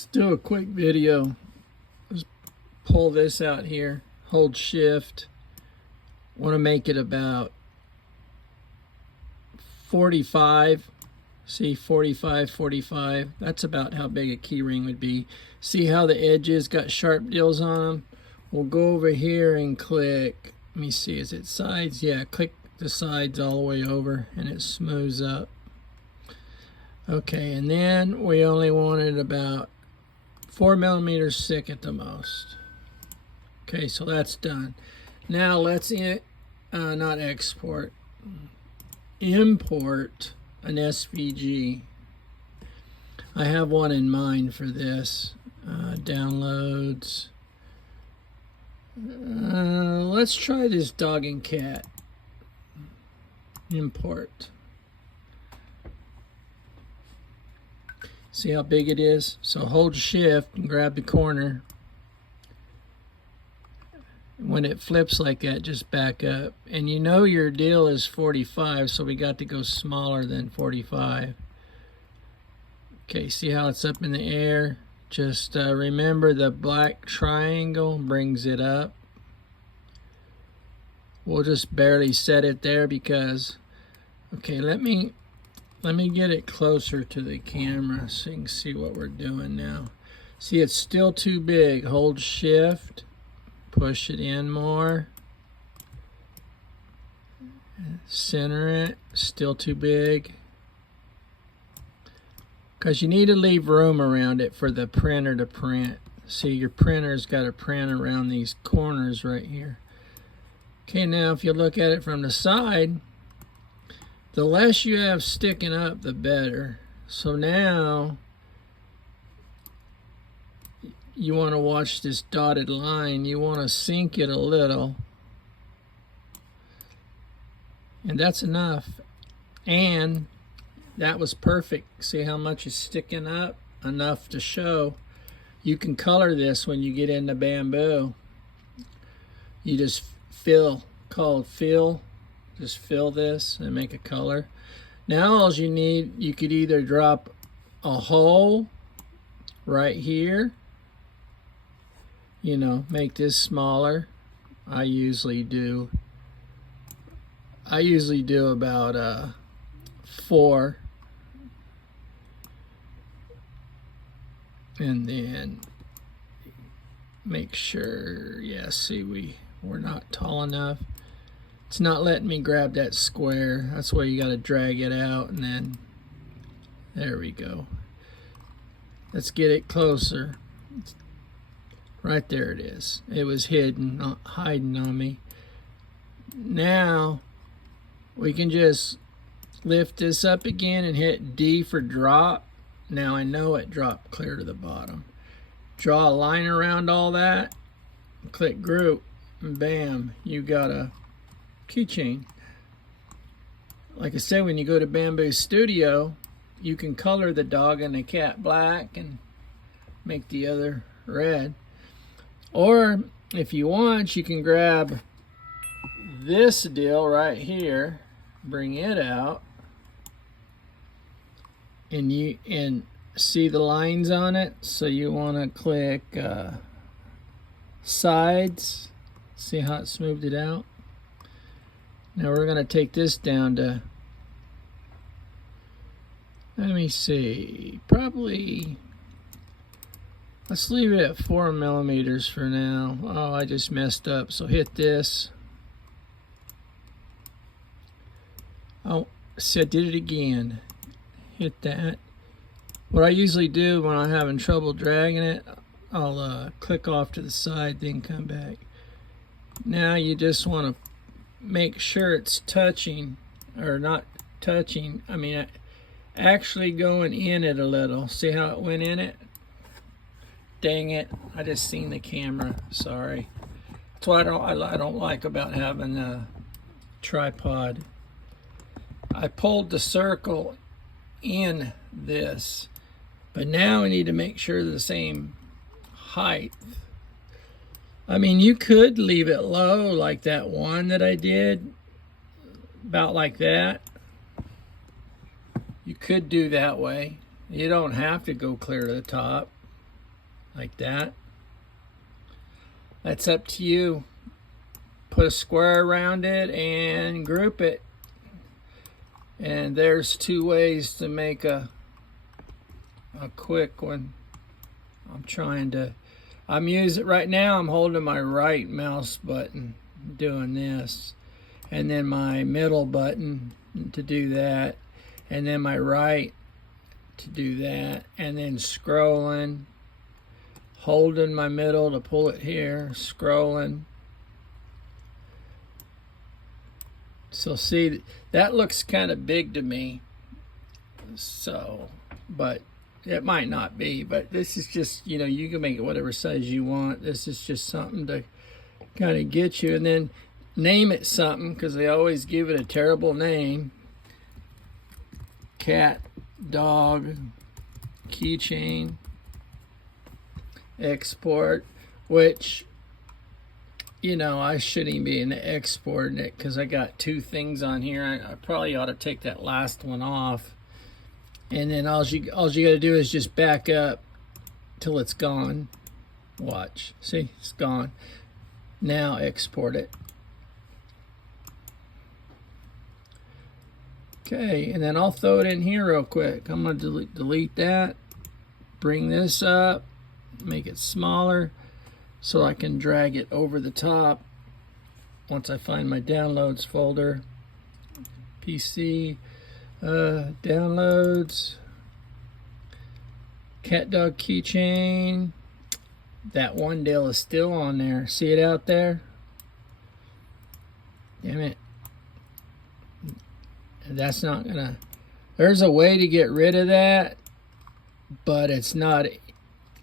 Let's do a quick video. Just pull this out here, hold shift. Want to make it about 45. See, 45, 45. That's about how big a key ring would be. See how the edges got sharp deals on them? We'll go over here and click. Let me see, is it sides? Yeah, click the sides all the way over and it smooths up. Okay, and then we only want it about 4 millimeters thick at the most. Okay, so that's done. Now let's not export, import an SVG. I have one in mind for this. Downloads. Let's try this dog and cat. Import. See how big it is? So hold shift and grab the corner. When it flips like that, just back up. And you know your deal is 45, so we got to go smaller than 45. Okay, see how it's up in the air? Just remember the black triangle brings it up. We'll just barely set it there because, okay, let me get it closer to the camera so you can see what we're doing now. See, it's still too big. Hold shift, push it in more. Center it, still too big. Because you need to leave room around it for the printer to print. See, your printer's got to print around these corners right here. Okay, now if you look at it from the side, the less you have sticking up, the better. So now you want to watch this dotted line. You want to sink it a little. And that's enough. And that was perfect. See how much is sticking up? Enough to show. You can color this when you get into bamboo. You just fill, called fill. Just fill this and make a color. Now all you need, you could either drop a hole right here. You know, make this smaller. I usually do about 4. And then make sure, yeah, see, we're not tall enough. It's not letting me grab that square. That's why you got to drag it out, and then there we go. Let's get it closer. Right there it is. It was hidden, not hiding on me. Now we can just lift this up again and hit D for drop. Now I know it dropped clear to the bottom. Draw a line around all that. Click group, and bam, you got a keychain. Like I said, when you go to Bamboo Studio, you can color the dog and the cat black and make the other red. Or if you want, you can grab this deal right here, bring it out, and see the lines on it. So you want to click sides. See how it smoothed it out? Now we're going to take this down to, let me see, probably, let's leave it at 4 millimeters for now. Oh, I just messed up, so hit this. Oh, so I did it again. Hit that. What I usually do when I'm having trouble dragging it, I'll click off to the side, then come back. Now you just want to make sure it's touching, or not touching, I mean actually going in it a little. See how it went in it? Dang it, I just seen the camera, sorry. That's what I don't like about having a tripod. I pulled the circle in this, but now I need to make sure they're the same height. I mean, you could leave it low like that one that I did, about like that. You could do that way. You don't have to go clear to the top. like that. That's up to you. Put a square around it and group it. And there's 2 ways to make a quick one. I'm using right now, I'm holding my right mouse button doing this, and then my middle button to do that, and then my right to do that, and then scrolling, holding my middle to pull it here, scrolling. So see, that looks kind of big to me. So, but it might not be, but this is just, you know, you can make it whatever size you want. This is just something to kind of get you, and then name it something, because they always give it a terrible name. Cat, dog, keychain, export, which, you know, I shouldn't even be exporting it because I got 2 things on here. I probably ought to take that last one off. And then all you got to do is just back up till it's gone. Watch. See, it's gone. Now export it. Okay, and then I'll throw it in here real quick. I'm going to delete that. Bring this up. Make it smaller so I can drag it over the top once I find my downloads folder. PC. Downloads, cat dog keychain. That one deal is still on there. See it out there? Damn it. That's not gonna, there's a way to get rid of that, but it's not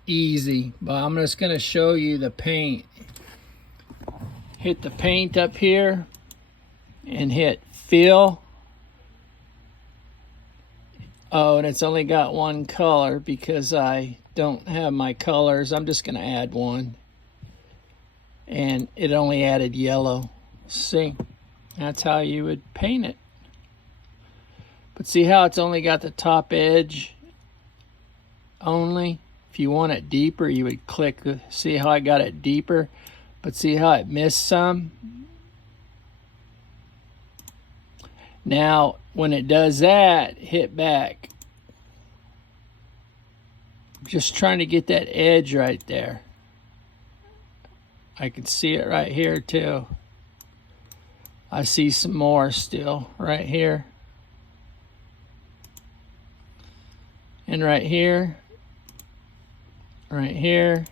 easy. But I'm just gonna show you the paint. Hit the paint up here and hit fill. Oh, and it's only got 1 color because I don't have my colors. I'm just going to add 1. And it only added yellow. See? That's how you would paint it. But see how it's only got the top edge only? If you want it deeper, you would click. See how I got it deeper? But see how it missed some? Now, when it does that, hit back. Just trying to get that edge right there. I can see it right here too. I see some more still right here. And right here. Right here.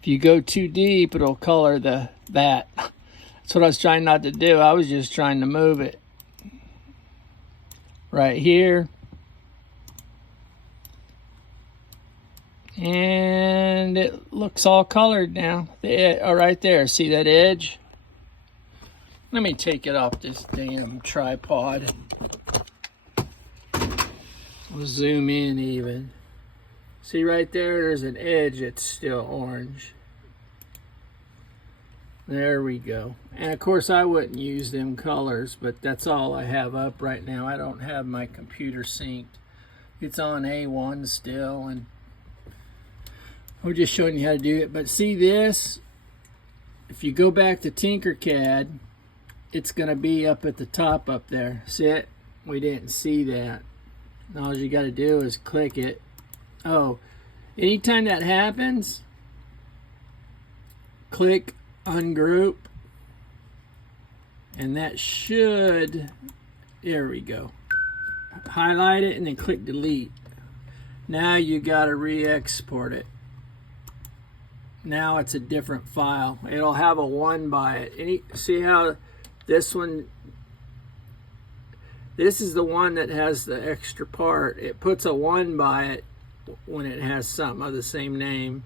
If you go too deep, it'll color that. That's what I was trying not to do. I was just trying to move it. Right here. And it looks all colored now. Right there. See that edge? Let me take it off this damn tripod. We'll zoom in even. See right there? There's an edge that's still orange. There we go. And of course I wouldn't use them colors, but that's all I have up right now. I don't have my computer synced. It's on A1 still, and I'm just showing you how to do it. But see this? If you go back to Tinkercad, it's going to be up at the top up there. See it? We didn't see that. All you got to do is click it. Oh, anytime that happens, click ungroup, and that should, there we go. Highlight it and then click delete. Now you got to re-export it. Now it's a different file. It'll have a 1 by it. See how this one, this is the one that has the extra part. It puts a 1 by it when it has something of the same name.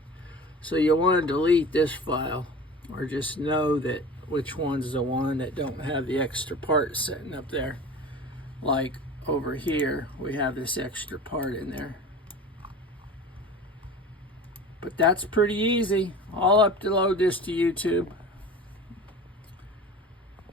So you'll want to delete this file, or just know that which one's the one that don't have the extra part sitting up there. Like over here, we have this extra part in there. But that's pretty easy. I'll upload this to YouTube.